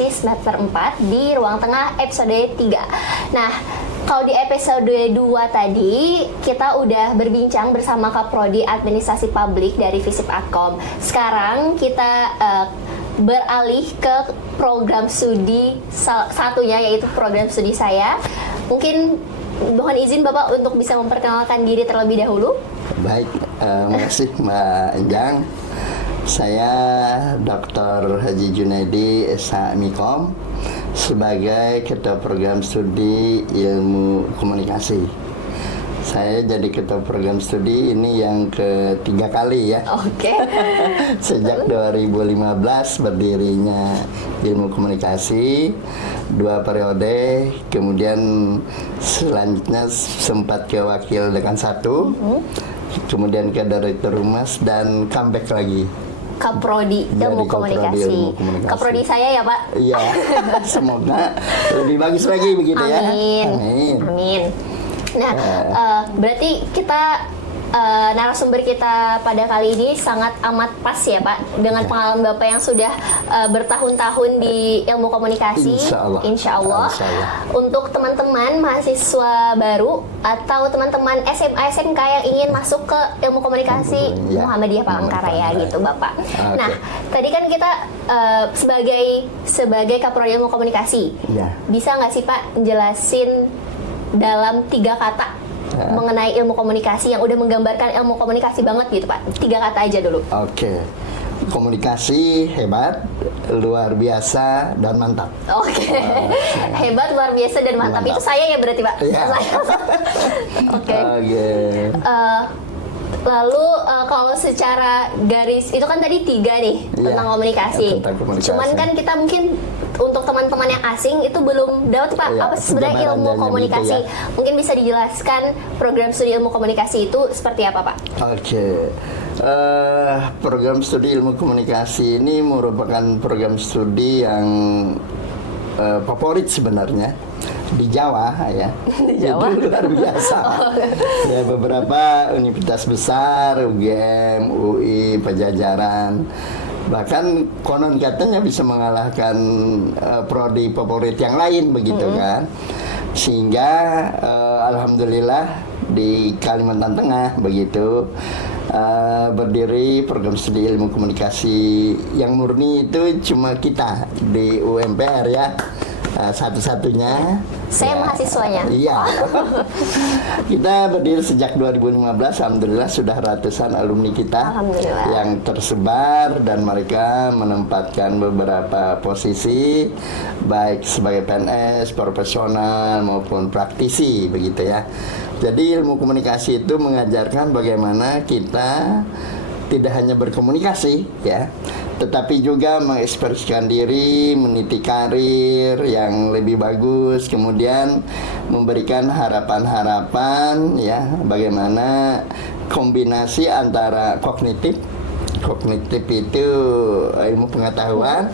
Komunikasi semester 4 di Ruang Tengah episode 3. Nah, kalau di episode 2 tadi kita udah berbincang bersama Kaprodi Administrasi Publik dari Visip Adkom. Sekarang kita beralih ke program studi satunya, yaitu program studi saya. Mungkin mohon izin Bapak untuk bisa memperkenalkan diri terlebih dahulu. Baik, makasih Mbak Enjang. Saya Dr. Haji Junaidi SH Mikom sebagai Ketua Program Studi Ilmu Komunikasi. Saya jadi Ketua Program Studi ini yang ketiga kali ya. Oke. Sejak 2015 berdirinya Ilmu Komunikasi, 2 periode, kemudian selanjutnya sempat ke Wakil Dekan 1, kemudian ke Direktur Humas dan comeback lagi. Kaprodi Ilmu Komunikasi. Kaprodi saya ya Pak. Iya. Semoga lebih bagus lagi begitu ya. Amin. Nah, berarti kita narasumber kita pada kali ini sangat amat pas ya Pak, dengan pengalaman Bapak yang sudah bertahun-tahun di ilmu komunikasi. Insya Allah. Untuk teman-teman mahasiswa baru atau teman-teman SMA SMK yang ingin masuk ke ilmu komunikasi Muhammadiyah Palangkaraya gitu Bapak. Nah, tadi kan kita sebagai Kaprodi Ilmu Komunikasi, bisa nggak sih Pak jelasin dalam 3 kata mengenai ilmu komunikasi yang udah menggambarkan ilmu komunikasi banget gitu Pak? 3 kata aja dulu. Oke. Komunikasi hebat, luar biasa, dan mantap. Oke. Hebat, luar biasa, dan mantap. Itu saya ya berarti Pak? Iya. Oke. Lalu kalau secara garis, itu kan tadi 3 nih tentang komunikasi. Cuman kan kita mungkin untuk teman-teman yang asing itu belum dapat Pak apa sebenarnya ilmu komunikasi. Mungkin bisa dijelaskan program studi ilmu komunikasi itu seperti apa Pak? Oke. Program studi ilmu komunikasi ini merupakan program studi yang favorit sebenarnya di Jawa ya. Di Jawa? Itu luar biasa. Ya, beberapa universitas besar, UGM, UI, Pajajaran, bahkan konon katanya bisa mengalahkan prodi favorit yang lain begitu kan. Sehingga alhamdulillah di Kalimantan Tengah begitu berdiri program studi ilmu komunikasi yang murni itu cuma kita di UMPR ya. Satu-satunya. Saya mahasiswanya. Iya. Kita berdiri sejak 2015. Alhamdulillah sudah ratusan alumni kita yang tersebar dan mereka menempatkan beberapa posisi baik sebagai PNS, profesional maupun praktisi begitu ya. Jadi ilmu komunikasi itu mengajarkan bagaimana kita tidak hanya berkomunikasi ya, tetapi juga mengekspresikan diri, meniti karir yang lebih bagus, kemudian memberikan harapan-harapan ya, bagaimana kombinasi antara kognitif itu ilmu pengetahuan,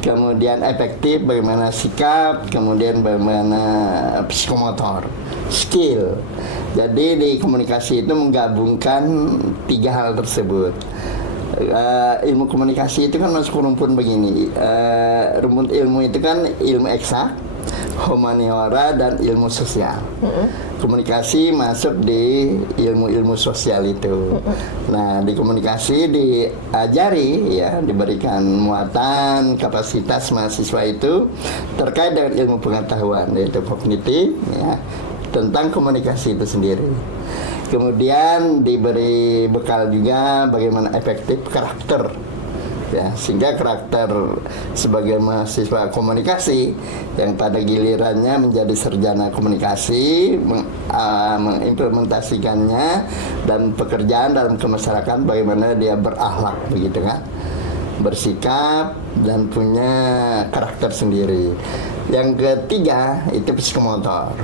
kemudian efektif bagaimana sikap, kemudian bagaimana psikomotor, skill. Jadi di komunikasi itu menggabungkan 3 hal tersebut. Ilmu komunikasi itu kan masuk rumpun begini. Rumpun ilmu itu kan ilmu eksak, humaniora, dan ilmu sosial. Komunikasi masuk di ilmu-ilmu sosial itu. Nah, di komunikasi diajari ya, diberikan muatan kapasitas mahasiswa itu terkait dengan ilmu pengetahuan, yaitu kognitif ya, tentang komunikasi itu sendiri. Kemudian diberi bekal juga bagaimana efektif karakter ya, sehingga karakter sebagai mahasiswa komunikasi yang pada gilirannya menjadi sarjana komunikasi, mengimplementasikannya dan pekerjaan dalam kemasyarakatan, bagaimana dia berakhlak begitu kan, bersikap dan punya karakter sendiri. Yang ketiga itu psikomotor.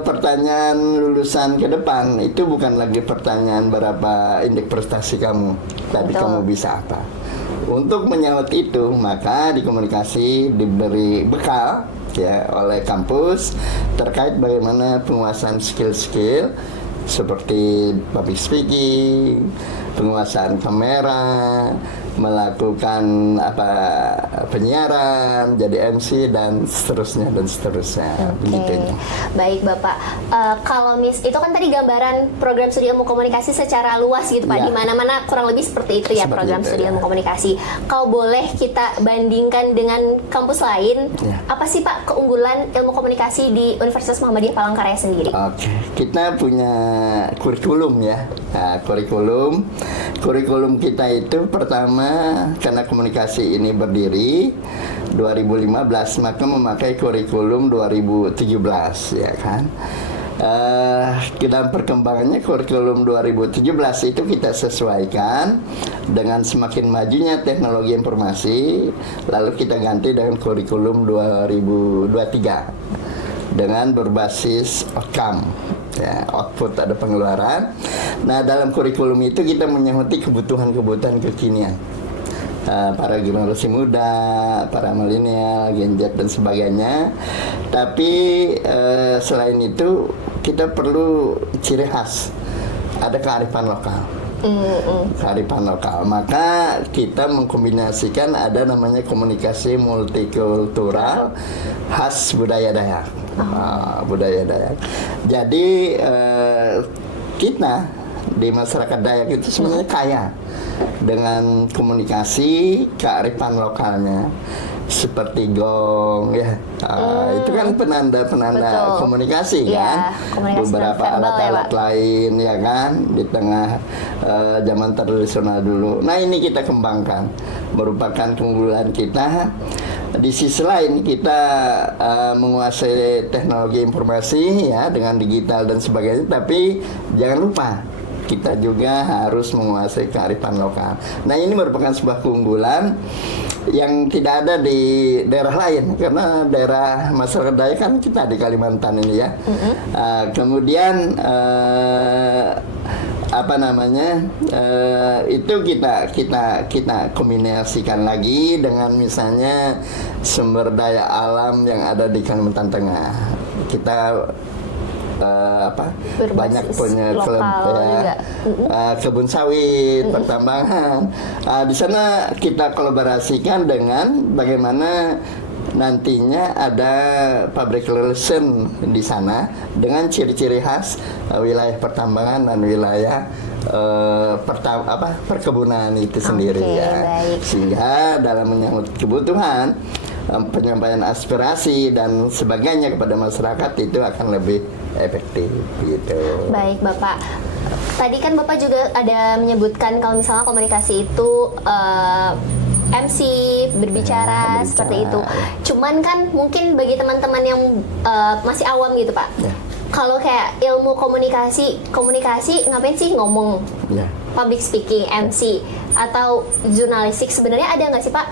Pertanyaan lulusan ke depan itu bukan lagi pertanyaan berapa indeks prestasi kamu, tapi kamu bisa apa. Untuk menjawab itu, maka di komunikasi diberi bekal ya oleh kampus terkait bagaimana penguasaan skill-skill seperti public speaking, penguasaan kamera, melakukan penyiaran, jadi MC dan seterusnya. Begitunya. Baik Bapak, kalau itu kan tadi gambaran program studi ilmu komunikasi secara luas gitu Pak, Ya. di mana-mana kurang lebih seperti itu ya, Seperti program itu, studi ya. ilmu komunikasi. Kalau boleh kita bandingkan dengan kampus lain, Ya. apa sih Pak keunggulan ilmu komunikasi di Universitas Muhammadiyah Palangkaraya sendiri? Oke, kita punya kurikulum ya. Nah, kurikulum kita itu pertama, karena komunikasi ini berdiri 2015, maka memakai kurikulum 2017 ya kan. Dalam perkembangannya kurikulum 2017 itu kita sesuaikan dengan semakin majunya teknologi informasi, lalu kita ganti dengan kurikulum 2023 dengan berbasis outcome, ya, output ada pengeluaran. Nah, dalam kurikulum itu kita menyahuti kebutuhan kekinian, para generasi muda, para milenial, Gen Z dan sebagainya. Tapi selain itu kita perlu ciri khas, ada kearifan lokal. Kearifan lokal, maka kita mengkombinasikan ada namanya komunikasi multikultural khas budaya Dayak. Budaya Dayak. Jadi kita di masyarakat Dayak itu sebenarnya kaya dengan komunikasi kearifan lokalnya, seperti gong ya. Itu kan penanda Betul. komunikasi Ya, kan. komunikasi Beberapa nonverbal alat-alat ya, Pak. lain ya kan di tengah zaman tradisional dulu. Nah, ini kita kembangkan, merupakan keunggulan kita. Di sisi lain kita menguasai teknologi informasi ya dengan digital dan sebagainya, tapi jangan lupa kita juga harus menguasai kearifan lokal. Nah, ini merupakan sebuah keunggulan yang tidak ada di daerah lain, karena daerah masyarakat Dayak kan kita di Kalimantan ini ya. Kemudian itu kita kombinasikan lagi dengan misalnya sumber daya alam yang ada di Kalimantan Tengah. Kita Berbasis banyak punya lokal juga. kebun sawit, pertambangan. Di sana kita kolaborasikan dengan bagaimana nantinya ada public relation di sana dengan ciri-ciri khas wilayah pertambangan dan wilayah perkebunan itu sendiri ya. Baik. Sehingga dalam menyambut kebutuhan, penyampaian aspirasi dan sebagainya kepada masyarakat itu akan lebih efektif gitu. Baik Bapak, tadi kan Bapak juga ada menyebutkan kalau misalnya komunikasi itu MC, berbicara, berbicara, seperti itu. ya. Cuman kan mungkin bagi teman-teman yang masih awam gitu Pak, Ya. kalau kayak ilmu komunikasi ngapain sih ngomong? Ya. Public speaking, MC, atau jurnalistik, sebenarnya ada nggak sih Pak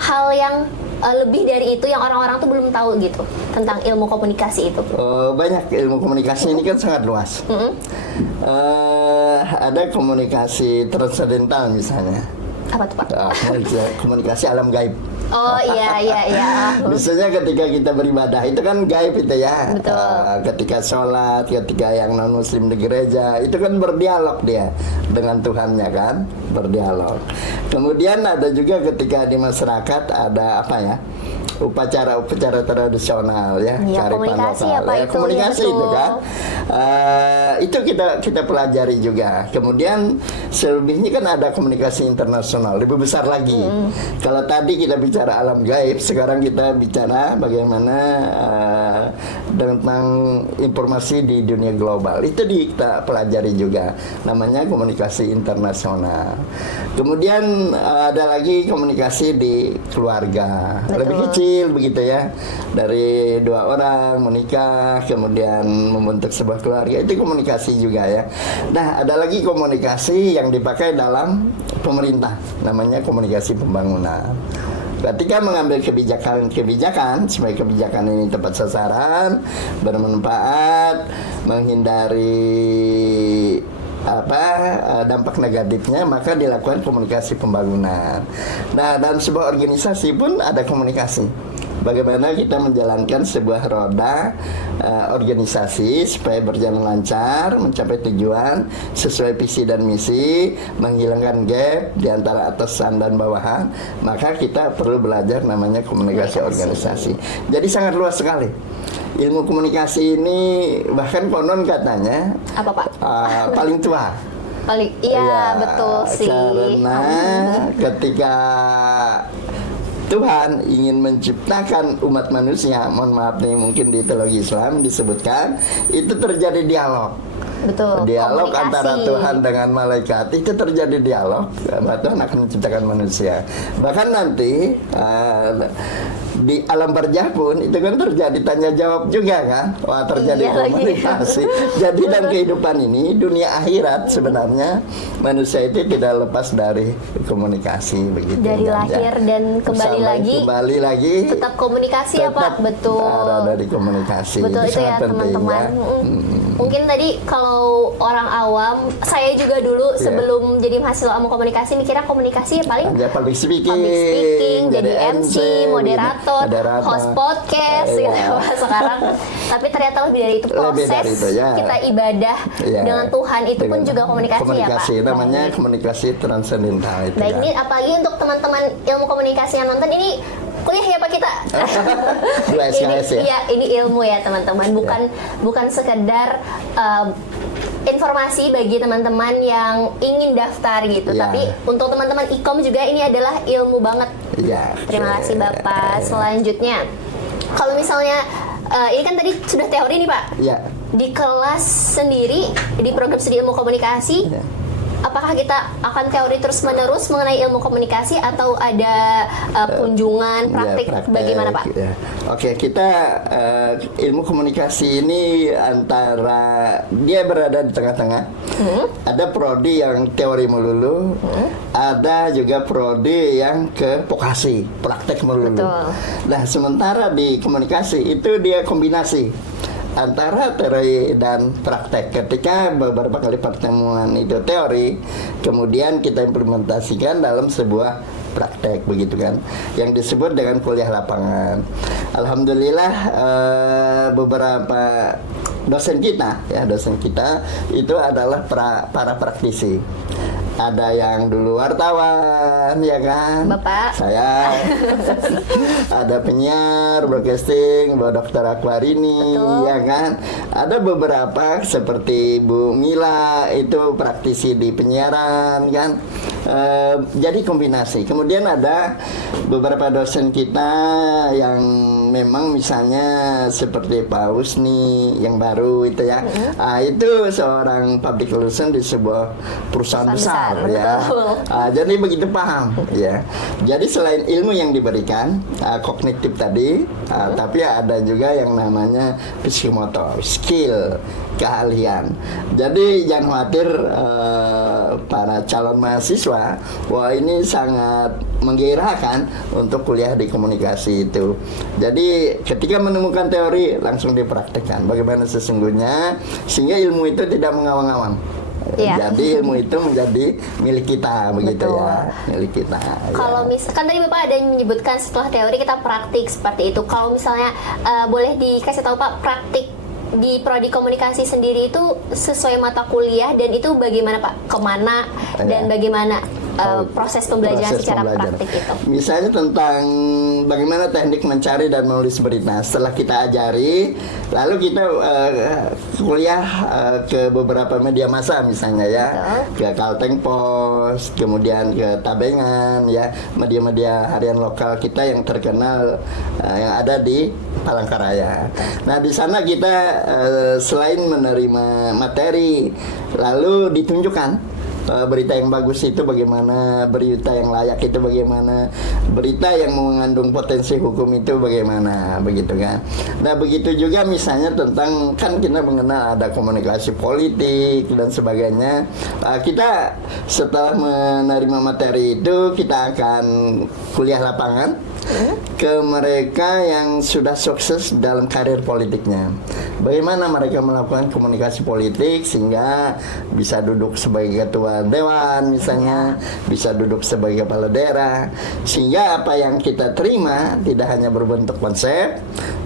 hal yang lebih dari itu yang orang-orang tuh belum tahu gitu tentang ilmu komunikasi itu? Banyak, ilmu komunikasi ini kan sangat luas. Ada komunikasi transendental misalnya. Apa tuh Pak? Komunikasi alam gaib. Oh iya. Biasanya ketika kita beribadah itu kan gaib itu ya. Betul. Ketika sholat, ketika yang non muslim di gereja itu kan berdialog dia dengan Tuhannya kan, berdialog. Kemudian ada juga ketika di masyarakat ada upacara-upacara tradisional ya, Iya, kearifan komunikasi lokal. apa itu, komunikasi ya, itu betul. kan. Itu kita pelajari juga. Kemudian selebihnya kan ada komunikasi internasional lebih besar lagi. Kalau tadi kita bicara alam gaib, sekarang kita bicara bagaimana tentang informasi di dunia global. Itu kita pelajari juga. Namanya komunikasi internasional. Kemudian ada lagi komunikasi di keluarga. Betul. Lebih kecil begitu ya. Dari 2 orang menikah kemudian membentuk sebuah keluarga, itu komunikasi juga ya. Nah, ada lagi komunikasi yang dipakai dalam pemerintah, namanya komunikasi pembangunan. Ketika mengambil kebijakan supaya kebijakan ini tepat sasaran, bermanfaat, menghindari dampak negatifnya, maka dilakukan komunikasi pembangunan. Nah, dalam sebuah organisasi pun ada komunikasi. Bagaimana kita menjalankan sebuah roda organisasi supaya berjalan lancar, mencapai tujuan sesuai visi dan misi, menghilangkan gap di antara atasan dan bawahan, maka kita perlu belajar namanya komunikasi organisasi. Jadi sangat luas sekali. Ilmu komunikasi ini bahkan konon katanya Apa Pak? Paling tua. Iya, Ya, betul sih. karena ketika Tuhan ingin menciptakan umat manusia, mohon maaf nih, mungkin di teologi Islam disebutkan itu terjadi dialog. Betul. Dialog Komunikasi. antara Tuhan dengan malaikat, itu terjadi dialog, bahwa Tuhan akan menciptakan manusia. Bahkan nanti di alam barzah pun itu kan terjadi tanya jawab juga kan. Wah, terjadi Iya lagi. komunikasi. Jadi dalam kehidupan ini, dunia akhirat sebenarnya manusia itu tidak lepas dari komunikasi begitu. Dari kan, lahir dan kembali lagi, tetap komunikasi ya Pak, betul. Ada dari komunikasi. Betul itu ya sangat penting, teman-teman. ya. Mungkin tadi kalau orang awam, saya juga dulu sebelum jadi mahasiswa ilmu komunikasi mikirnya komunikasi ya paling Public speaking, jadi MC, moderator, host podcast gitu Pak sekarang. Tapi ternyata lebih dari itu proses kita ibadah dengan Tuhan itu pun juga komunikasi ya Pak. Komunikasi namanya komunikasi transendental itu. Baik, ini apalagi untuk teman-teman ilmu komunikasi yang nonton ini kuliah ya Pak kita. Dua SKS ya. Iya, ini ilmu ya teman-teman, bukan sekedar informasi bagi teman-teman yang ingin daftar gitu, tapi untuk teman-teman ikom juga ini adalah ilmu banget. Iya. Terima kasih Bapak. Selanjutnya, kalau misalnya ini kan tadi sudah teori nih Pak. Iya. Di kelas sendiri di program studi ilmu komunikasi. Iya. Apakah kita akan teori terus-menerus mengenai ilmu komunikasi atau ada kunjungan praktik, bagaimana Pak? Ya. Oke, kita ilmu komunikasi ini antara dia berada di tengah-tengah. Ada prodi yang teori melulu, ada juga prodi yang ke vokasi, praktek melulu. Betul. Nah, sementara di komunikasi itu dia kombinasi antara teori dan praktek. Ketika beberapa kali pertemuan itu teori, kemudian kita implementasikan dalam sebuah praktek, begitu kan, yang disebut dengan kuliah lapangan. Alhamdulillah beberapa dosen kita itu adalah para praktisi. Ada yang dulu wartawan, ya kan? Bapak. Saya. Ada penyiar, broadcasting, Mbak Dr. Akwarini, ya kan? Ada beberapa seperti Bu Mila, itu praktisi di penyiaran, kan? Jadi kombinasi. Kemudian ada beberapa dosen kita yang memang misalnya seperti Pak Husni yang baru itu ya. Itu seorang public relation di sebuah perusahaan besar ya. Jadi begitu paham ya. Jadi selain ilmu yang diberikan kognitif tadi, tapi ada juga yang namanya psikomotor, skill, keahlian. Jadi jangan khawatir para calon mahasiswa, wah ini sangat menggairahkan untuk kuliah di komunikasi itu. Jadi ketika menemukan teori langsung dipraktekkan bagaimana sesungguhnya, sehingga ilmu itu tidak mengawang-awang. Jadi ilmu itu menjadi milik kita, begitu. Betul. Ya, milik kita. Kalau misalkan tadi Bapak ada yang menyebutkan setelah teori kita praktik seperti itu. Kalau misalnya boleh dikasih tahu Pak, praktik di prodi komunikasi sendiri itu sesuai mata kuliah dan itu bagaimana Pak? Kemana dan bagaimana proses pembelajaran secara praktik itu? Misalnya tentang bagaimana teknik mencari dan menulis berita. Setelah kita ajari, lalu kita kuliah ke beberapa media massa misalnya ya. Betul. Ke Kalteng Post, kemudian ke Tabengan ya, media-media harian lokal kita yang terkenal yang ada di Palangkaraya. Nah, di sana kita selain menerima materi, lalu ditunjukkan berita yang bagus itu bagaimana, berita yang layak itu bagaimana, berita yang mengandung potensi hukum itu bagaimana, begitu kan. Nah begitu juga misalnya tentang, kan kita mengenal ada komunikasi politik dan sebagainya. Kita setelah menerima materi itu, kita akan kuliah lapangan ke mereka yang sudah sukses dalam karir politiknya. Bagaimana mereka melakukan komunikasi politik sehingga bisa duduk sebagai ketua dewan misalnya, bisa duduk sebagai kepala daerah, sehingga apa yang kita terima tidak hanya berbentuk konsep,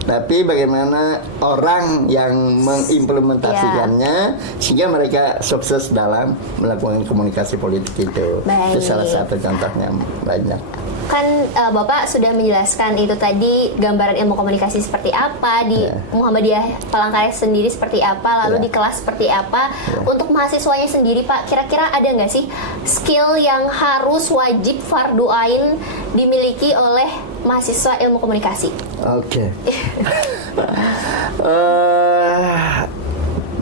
tapi bagaimana orang yang mengimplementasikannya sehingga mereka sukses dalam melakukan komunikasi politik itu. Baik. Itu salah satu contohnya, banyak. Kan Bapak sudah menjelaskan itu tadi, gambaran ilmu komunikasi seperti apa di Muhammadiyah Palangkaraya sendiri seperti apa, lalu di kelas seperti apa. Untuk mahasiswanya sendiri Pak, kira-kira ada nggak sih skill yang harus wajib fardu ain dimiliki oleh mahasiswa ilmu komunikasi? Oke.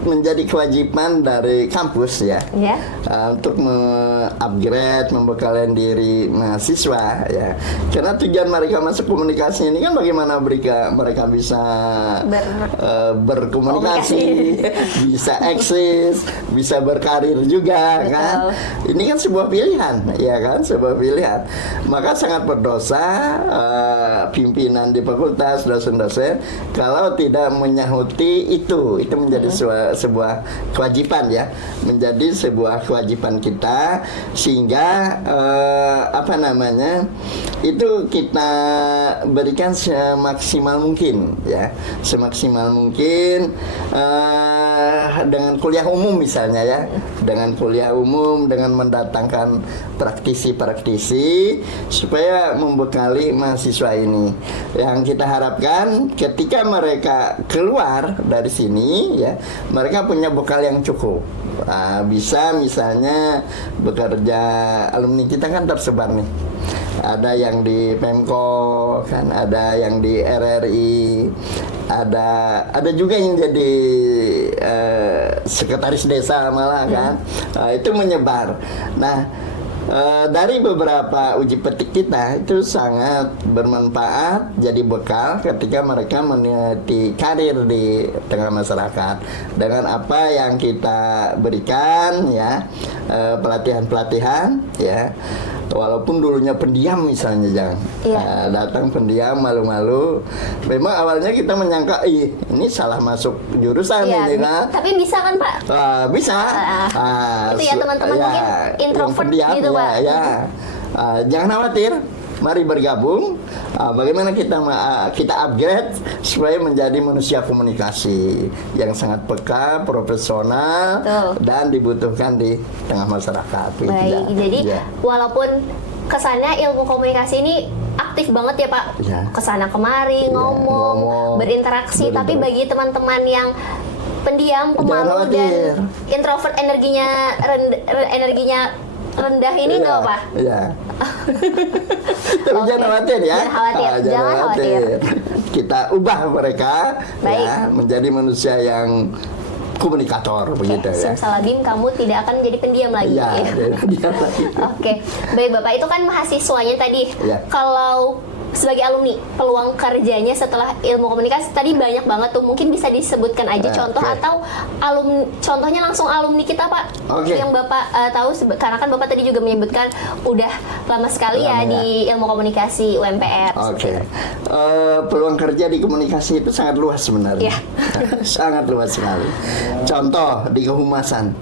Menjadi kewajiban dari kampus ya, untuk upgrade, membekali diri mahasiswa ya. Karena tujuan mereka masuk komunikasi ini kan bagaimana mereka bisa berkomunikasi, bisa eksis, bisa berkarir juga. Betul. Kan. Ini kan sebuah pilihan, ya kan, sebuah pilihan. Maka sangat berdosa pimpinan di fakultas, dosen-dosen kalau tidak menyahuti itu menjadi sebuah kewajiban ya, menjadi sebuah kewajiban kita, sehingga itu kita berikan semaksimal mungkin ya, semaksimal mungkin dengan kuliah umum misalnya ya, dengan kuliah umum, dengan mendatangkan praktisi-praktisi supaya membekali mahasiswa ini. Yang kita harapkan ketika mereka keluar dari sini ya, mereka punya bekal yang cukup. Bisa misalnya bekerja, alumni kita kan tersebar nih. Ada yang di Pemko, kan ada yang di RRI, ada juga yang jadi sekretaris desa malah kan. Itu menyebar. Nah, dari beberapa uji petik kita itu sangat bermanfaat, jadi bekal ketika mereka meniti karir di tengah masyarakat dengan apa yang kita berikan ya, pelatihan-pelatihan ya. Walaupun dulunya pendiam misalnya, datang pendiam, malu-malu. Memang awalnya kita menyangka ini salah masuk jurusan ini kan. Tapi bisa kan Pak? Bisa. Itu ya teman-teman mungkin introvert pendiam, gitu Pak. Jangan khawatir. Mari bergabung. Bagaimana kita upgrade supaya menjadi manusia komunikasi yang sangat peka, profesional, dan dibutuhkan di tengah masyarakat. Baik, jadi walaupun kesannya ilmu komunikasi ini aktif banget ya Pak, kesana kemari ngomong, berinteraksi, tapi bagi teman-teman yang pendiam, pemalu dan introvert, energinya rendah ini nggak apa? Tapi jangan khawatir ya. Jangan khawatir. Kita ubah mereka ya, menjadi manusia yang komunikator begitu ya. Simsalabim, kamu tidak akan menjadi pendiam lagi. Oke. Baik Bapak, itu kan mahasiswanya tadi. Kalau sebagai alumni, peluang kerjanya setelah ilmu komunikasi tadi banyak banget tuh, mungkin bisa disebutkan aja contoh atau contohnya langsung alumni kita Pak, yang Bapak tahu, karena kan Bapak tadi juga menyebutkan udah lama sekali di ilmu komunikasi UMPR. Peluang kerja di komunikasi itu sangat luas sebenarnya. Sangat luas sekali. Contoh di kehumasan.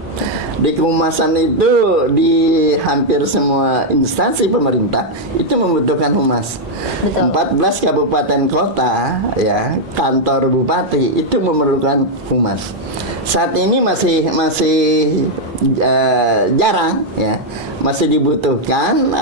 Di kehumasan itu di hampir semua instansi pemerintah itu membutuhkan humas. 14 kabupaten kota ya, kantor bupati itu memerlukan humas. Saat ini masih jarang ya, masih dibutuhkan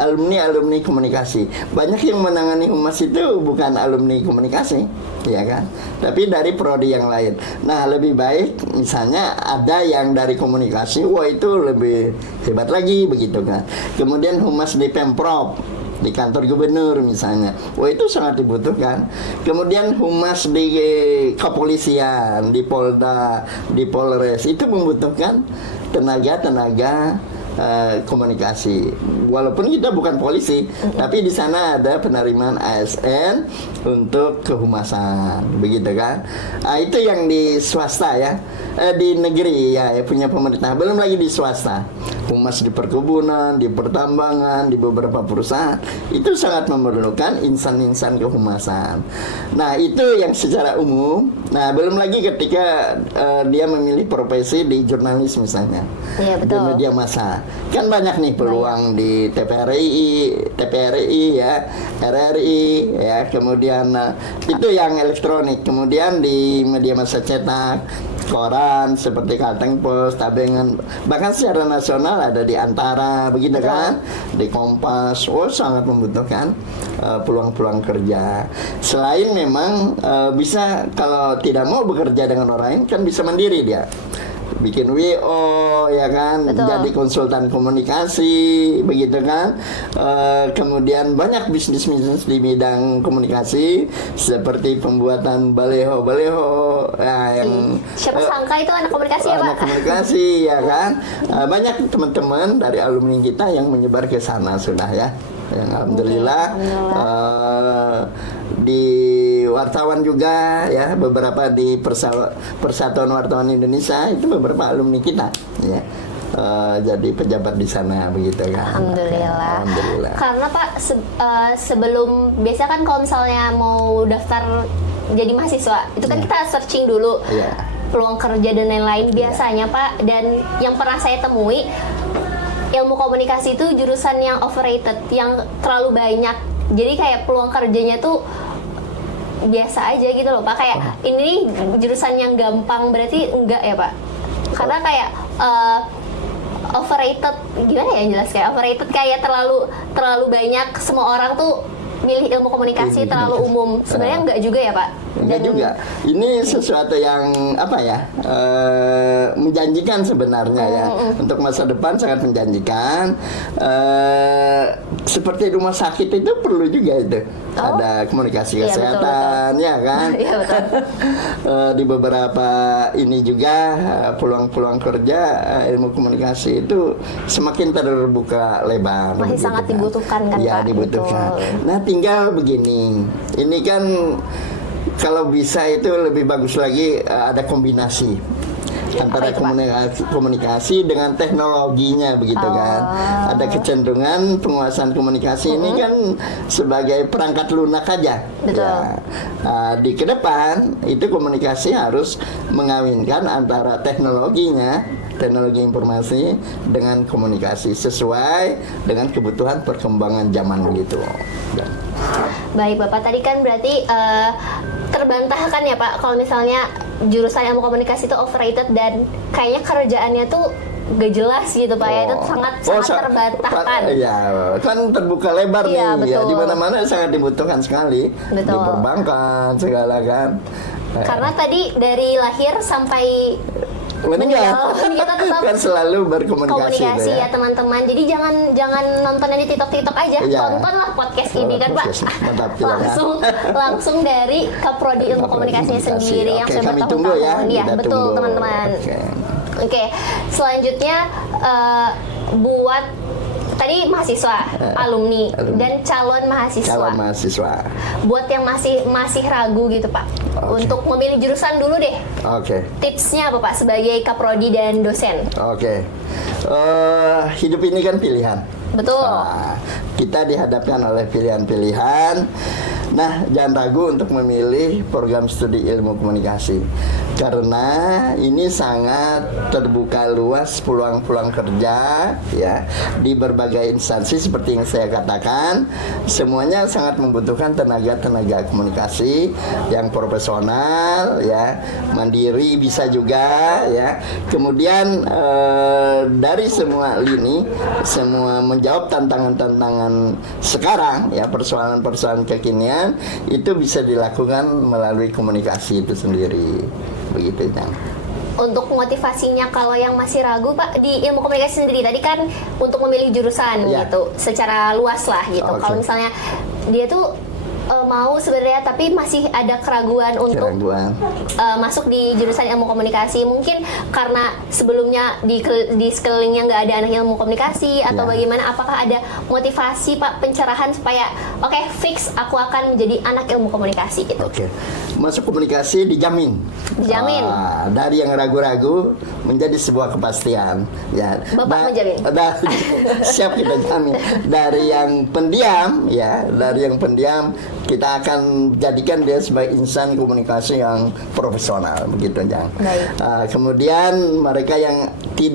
alumni komunikasi. Banyak yang menangani humas itu bukan alumni komunikasi, ya kan, tapi dari prodi yang lain. Nah, lebih baik misalnya ada yang dari komunikasi, wah itu lebih hebat lagi begitu kan. Kemudian humas di Pemprov, di kantor gubernur misalnya, wah itu sangat dibutuhkan. Kemudian humas di kepolisian, di Polda, di Polres, itu membutuhkan tenaga komunikasi. Walaupun kita bukan polisi, tapi di sana ada penerimaan ASN untuk kehumasan, begitu kan? Itu yang di swasta ya, di negeri ya, punya pemerintah. Belum lagi di swasta, humas di perkebunan, di pertambangan, di beberapa perusahaan itu sangat memerlukan insan-insan kehumasan. Nah itu yang secara umum. Nah belum lagi ketika dia memilih profesi di jurnalis misalnya, Iya, betul. di media massa. Kan banyak nih peluang di TVRI ya, RRI ya, kemudian itu yang elektronik, kemudian di media massa cetak, koran seperti Kalteng Pos, Tabengan, bahkan secara nasional ada di Antara, begitu kan, di Kompas. Sangat membutuhkan peluang-peluang kerja. Selain memang bisa, kalau tidak mau bekerja dengan orang lain kan bisa mandiri dia, bikin WO ya kan. Betul. Jadi konsultan komunikasi, begitu kan. Kemudian banyak bisnis di bidang komunikasi seperti pembuatan baleho ya, yang Siapa sangka itu anak komunikasi ya Pak? anak komunikasi ya kan. Banyak teman-teman dari alumni kita yang menyebar ke sana sudah ya. Yang alhamdulillah, di wartawan juga ya, beberapa di Persatuan Wartawan Indonesia itu beberapa alumni kita ya, jadi pejabat di sana, begitu kan. Alhamdulillah. Karena Pak sebelum, biasa kan kalau misalnya mau daftar jadi mahasiswa itu kan kita searching dulu peluang kerja dan lain-lain biasanya Pak. Dan yang pernah saya temui, ilmu komunikasi itu jurusan yang overrated, yang terlalu banyak. Jadi kayak peluang kerjanya tuh biasa aja gitu loh Pak. Kayak ini jurusan yang gampang, berarti enggak ya Pak? Karena kayak overrated, gimana ya jelas, kayak overrated, kayak terlalu banyak, semua orang tuh milih ilmu komunikasi terlalu umum. Sebenarnya enggak juga ya Pak? Enggak juga. Ini sesuatu yang apa ya, menjanjikan sebenarnya ya. Untuk masa depan sangat menjanjikan. Seperti rumah sakit itu perlu juga itu. Ada komunikasi kesehatan, ya kan? Iya betul. Di beberapa ini juga peluang-peluang kerja ilmu komunikasi itu semakin terbuka lebar. Masih sangat dibutuhkan kan ya, Pak? dibutuhkan. Betul. Nah tinggal begini, ini kan kalau bisa itu lebih bagus lagi ada kombinasi antara komunikasi dengan teknologinya, begitu kan. Ada kecenderungan penguasaan komunikasi ini kan sebagai perangkat lunak aja. Betul. Ya. Di ke depan itu komunikasi harus mengawinkan antara teknologinya, teknologi informasi dengan komunikasi sesuai dengan kebutuhan perkembangan zaman begitu. Ya. Baik Bapak, tadi kan berarti terbantahkan ya Pak kalau misalnya jurusan ilmu komunikasi itu overrated dan kayaknya kerjaannya tuh gak jelas gitu Pak ya. Itu sangat terbantahkan. Iya, kan terbuka lebar Iya, nih. Ya, betul. di mana-mana sangat dibutuhkan sekali. Betul. Di perbankan segala kan. Karena tadi dari lahir sampai meninggal kita tetap kan selalu berkomunikasi komunikasi itu ya teman-teman. Jadi jangan nontonnya di TikTok aja. Iya. Tontonlah podcast ini kan Pak. Mantap, langsung dari Kaprodi Ilmu Komunikasinya sendiri yang sudah kami tunggu ya. Iya, Kita betul tunggu. teman-teman. Oke, selanjutnya buat tadi mahasiswa, alumni dan calon mahasiswa. Buat yang masih ragu gitu Pak, untuk memilih jurusan dulu deh. Tipsnya apa Pak sebagai kaprodi dan dosen? Hidup ini kan pilihan. Betul. Kita dihadapkan oleh pilihan-pilihan. Nah, jangan ragu untuk memilih program studi ilmu komunikasi karena ini sangat terbuka luas peluang-peluang kerja ya di berbagai instansi. Seperti yang saya katakan, semuanya sangat membutuhkan tenaga komunikasi yang profesional ya, mandiri bisa juga ya. Kemudian dari semua lini, semua menjawab tantangan-tantangan sekarang ya, persoalan-persoalan kekinian itu bisa dilakukan melalui komunikasi itu sendiri, begitu Cang. Untuk motivasinya kalau yang masih ragu Pak di ilmu komunikasi sendiri, tadi kan untuk memilih jurusan gitu secara luas lah gitu. Kalau misalnya dia tuh mau sebenarnya, tapi masih ada keraguan untuk masuk di jurusan ilmu komunikasi. Mungkin karena sebelumnya di sekelilingnya nggak ada anak ilmu komunikasi atau bagaimana? Apakah ada motivasi Pak pencerahan supaya oke, fix aku akan menjadi anak ilmu komunikasi gitu? Oke, masuk komunikasi dijamin. Dijamin. Dari yang ragu-ragu menjadi sebuah kepastian. Ya. Bapak menjamin. Siap kita jamin. Dari yang pendiam, ya, dari yang pendiam kita akan jadikan dia sebagai insan komunikasi yang profesional, begitu Jang. Kemudian mereka yang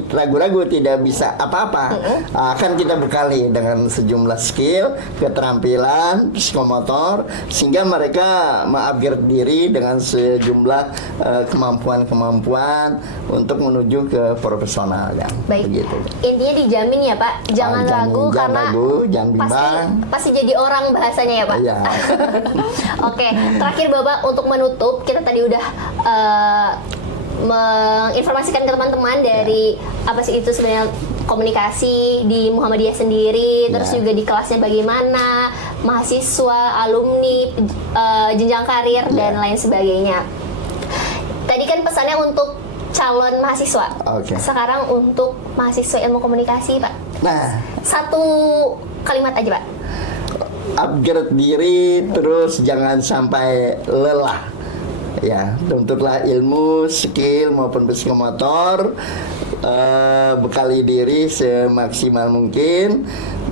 ragu-ragu tidak bisa apa-apa, akan kita bekali dengan sejumlah skill, keterampilan, psikomotor, sehingga mereka mengupgrade diri dengan sejumlah kemampuan-kemampuan untuk menuju ke profesional, Jang. Baik. Begitu. Intinya dijamin ya Pak, jangan ragu karena jangan bimbang. Pasti jadi orang bahasanya ya Pak. Iya. Oke, terakhir Bapak untuk menutup, kita tadi udah menginformasikan ke teman-teman dari apa sih itu sebenarnya komunikasi di Muhammadiyah sendiri, terus juga di kelasnya bagaimana, mahasiswa, alumni, jenjang karir dan lain sebagainya. Tadi kan pesannya untuk calon mahasiswa. Sekarang untuk mahasiswa ilmu komunikasi Pak. Nah, satu kalimat aja Pak. Upgrade diri, terus jangan sampai lelah. Ya, tuntutlah ilmu, skill maupun psikomotor, bekali diri semaksimal mungkin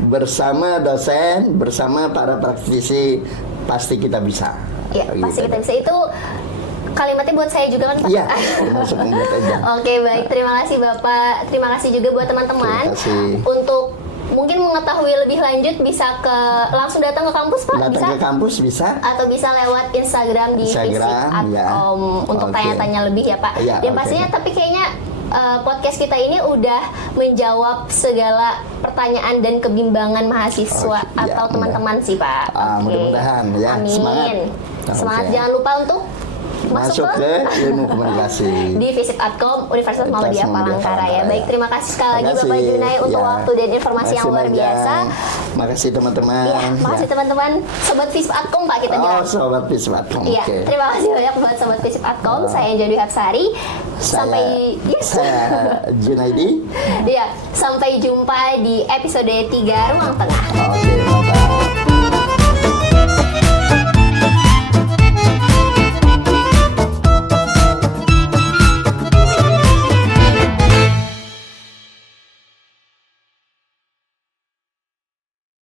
bersama dosen, bersama para praktisi, pasti kita bisa. Ya, pasti kita bisa. Itu kalimatnya buat saya juga kan Pak? Iya, masuk buat aja. Oke, baik. Terima kasih Bapak. Terima kasih juga buat teman-teman. Untuk mungkin mengetahui lebih lanjut bisa langsung datang ke kampus Pak? Datang ke kampus bisa. Atau bisa lewat Instagram di Visip@com untuk tanya-tanya lebih ya Pak. Dan pastinya tapi kayaknya podcast kita ini udah menjawab segala pertanyaan dan kebimbangan mahasiswa atau teman-teman sih Pak. Mudah-mudahan ya. Amin. Semangat. Jangan lupa untuk masuk ke ilmu komunikasi di Visip@com Universitas Muhammadiyah Palangkaraya. Ya. Baik, terima kasih sekali lagi Bapak Junai untuk waktu dan informasi yang luar biasa. Makasih teman-teman. Iya, makasih teman-teman. Sobat Visip@com Pak kita bilang. Sobat Visip@com. Iya, terima kasih banyak buat Sobat Visip@com. Saya Anjali Hapsari. Saya Junaidi. Iya, sampai jumpa di episode 3 Ruang Tengah.